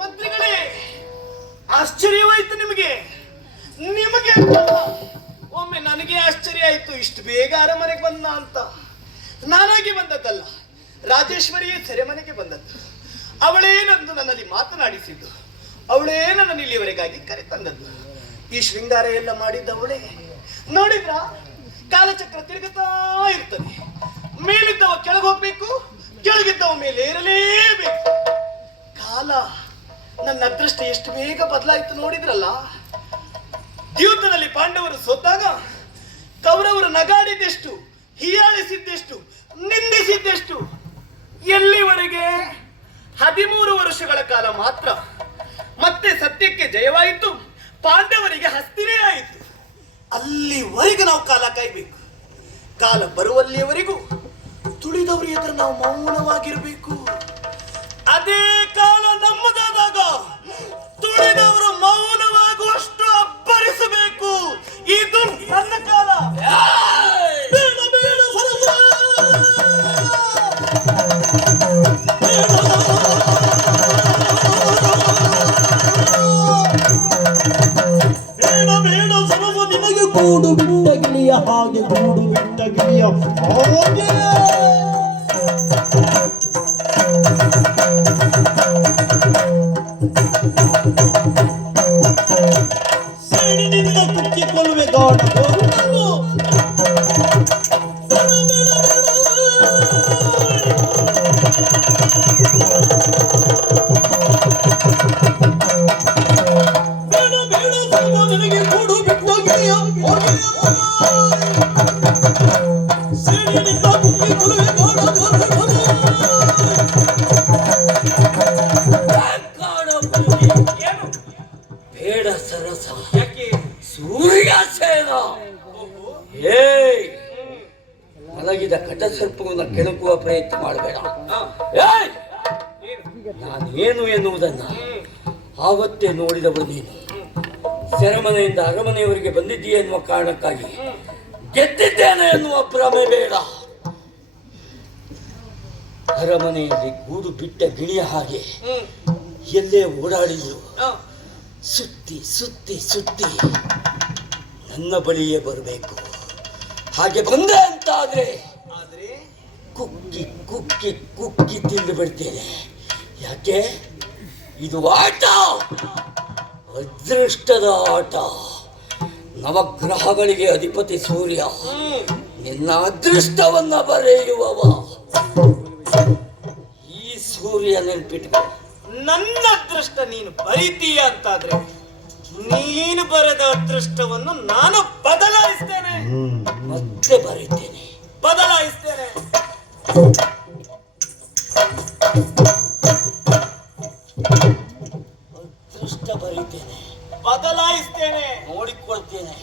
ಮಂತ್ರಿಗಳೇ, ಆಶ್ಚರ್ಯವಾಯ್ತು ನಿಮಗೆ. ನಿಮಗೆ ಒಮ್ಮೆ ನನಗೆ ಆಶ್ಚರ್ಯ ಆಯ್ತು, ಇಷ್ಟು ಬೇಗ ಅರಮನೆಗೆ ಬಂದ ಅಂತ. ನಾನಾಗಿ ಬಂದದ್ದಲ್ಲ, ರಾಜೇಶ್ವರಿಯೇ ಸೆರೆಮನೆಗೆ ಬಂದದ್ದು. ಅವಳೇ ನಂದು ನನ್ನಲ್ಲಿ ಮಾತನಾಡಿಸಿದ್ದು, ಅವಳೇ ನನ್ನನ್ನು ಇಲ್ಲಿಯವರೆಗಾಗಿ ಕರೆತಂದದ್ದು. ಈ ಶೃಂಗಾರ ಎಲ್ಲ ಮಾಡಿದ್ದವಳೇ. ನೋಡಿದ್ರ, ಕಾಲಚಕ್ರ ತಿರುಗುತ್ತಾ ಇರ್ತದೆ. ಮೇಲಿದ್ದವ ಕೆಳಗೆ ಹೋಗ್ಬೇಕು, ಕೆಳಗಿದ್ದವ ಮೇಲೆ ಏರಲೇಬೇಕು. ಕಾಲ ನನ್ನ ಅದೃಷ್ಟ ಎಷ್ಟು ಬೇಗ ಬದಲಾಯಿತು ನೋಡಿದ್ರಲ್ಲ. ಯುದ್ಧದಲ್ಲಿ ಪಾಂಡವರು ಸೋತಾಗ ಕೌರವರು ನಗಾಡಿದೆಷ್ಟು, ಹೀಯಾಳಿಸಿದ್ದೆಷ್ಟು, ನಿಂದಿಸಿದ್ದೆಷ್ಟು. ಎಲ್ಲಿವರೆಗೆ? 13 ವರ್ಷಗಳ ಕಾಲ ಮಾತ್ರ. ಮತ್ತೆ ಸತ್ಯಕ್ಕೆ ಜಯವಾಯಿತು, ಪಾಂಡವರಿಗೆ ಹಸ್ತಿನೇ ಆಯಿತು. ಅಲ್ಲಿವರೆಗೆ ನಾವು ಕಾಲ ಕಾಯ್ಬೇಕು. ಕಾಲ ಬರುವಲ್ಲಿಯವರೆಗೂ ತುಳಿದವರು ಎದುರು ನಾವು ಮೌನವಾಗಿರಬೇಕು. ಅದೇ ಕಾಲ ನಮ್ಮದಾದಾಗ ತುಳಿದವರು ಮೌನವಾಗುವಷ್ಟು ಅಬ್ಬರಿಸಬೇಕು. ಇದು ನನ್ನ ಕಾಲ. ಬೇಡ ಬೇಡ ಸರಸ, ಬೇಡ ಬೇಡ ಸರಸ, ನಿನಗೆ ಕೂಡು ಬಿಟ್ಟ ಗಿಳಿಯ ಹಾಗೆ, ಕೂಡು ಬಿಟ್ಟ ಗಿಳಿಯ ಹಾಗೆ. ಸಿಡಿನಿಂದ ಕುಕ್ಕಿಕೊಳ್ಳುವೆ ಗಾಢ ಗೋರುಗಳನ್ನು. ಬೇಡ ಬೇಡ ಸ್ವಲ್ಪ ನಿನಗೆ ಕೂಡು ಬಿಟ್ಟು ಗಿಳಿಯ ಸಿಡಿನಿಂದ ಕುಕ್ಕಿಕೊಳ್ಳುವೆ ಗಾಢ ಗೋರುಗಳನ್ನು. ಬೇಡ ಸರಸ, ಸೂರ್ಯಾಸೇನ. ಮಲಗಿದ ಕಟಸರ್ಪವನ್ನು ಕೆಣಕುವ ಪ್ರಯತ್ನ ಮಾಡಬೇಡ. ನಾನೇನು ಎನ್ನುವುದನ್ನ ಆವತ್ತೇ ನೋಡಿದವಳು ನೀನು. ಸೆರೆಮನೆಯಿಂದ ಅರಮನೆಯವರೆಗೆ ಬಂದಿದ್ದೀಯ ಎನ್ನುವ ಕಾರಣಕ್ಕಾಗಿ ಗೆದ್ದಿದ್ದೇನೆ ಎನ್ನುವ ಭ್ರಮೆ ಬೇಡ. ಅರಮನೆಯಲ್ಲಿ ಗೂಡು ಬಿಟ್ಟ ಗಿಳಿಯ ಹಾಗೆ ಎಲ್ಲೇ ಓಡಾಡಿದ್ರು ಸುತ್ತಿ ಸುತ್ತಿ ಸುತ್ತಿ ನನ್ನ ಬಳಿಯೇ ಬರಬೇಕು. ಹಾಗೆ ಬಂದೆ ಅಂತ ಆದ್ರೆ ಕುಕ್ಕಿ ಕುಕ್ಕಿ ಕುಕ್ಕಿ ತಿಂದು ಬಿಡ್ತೇನೆ. ಯಾಕೆ? ಇದು ಆಟ, ಅದೃಷ್ಟದ ಆಟ. ನವಗ್ರಹಗಳಿಗೆ ಅಧಿಪತಿ ಸೂರ್ಯ, ನಿನ್ನ ಅದೃಷ್ಟವನ್ನ ಬರೆಯುವವ ಈ ಸೂರ್ಯ. ನೆನ್ಪಿಟ್ಕೊ, ನನ್ನ ಅದೃಷ್ಟ ನೀನು ಬರೀತೀಯ ಅಂತಾದ್ರೆ ನೀನು ಬರೆದ ಅದೃಷ್ಟವನ್ನು ನಾನು ಬದಲಾಯಿಸ್ತೇನೆ. ಮತ್ತೆ ಬರೀತೇನೆ, ಬದಲಾಯಿಸ್ತೇನೆ. ಅದೃಷ್ಟ ಬರೀತೇನೆ, ಬದಲಾಯಿಸ್ತೇನೆ, ನೋಡಿಕೊಳ್ತೇನೆ.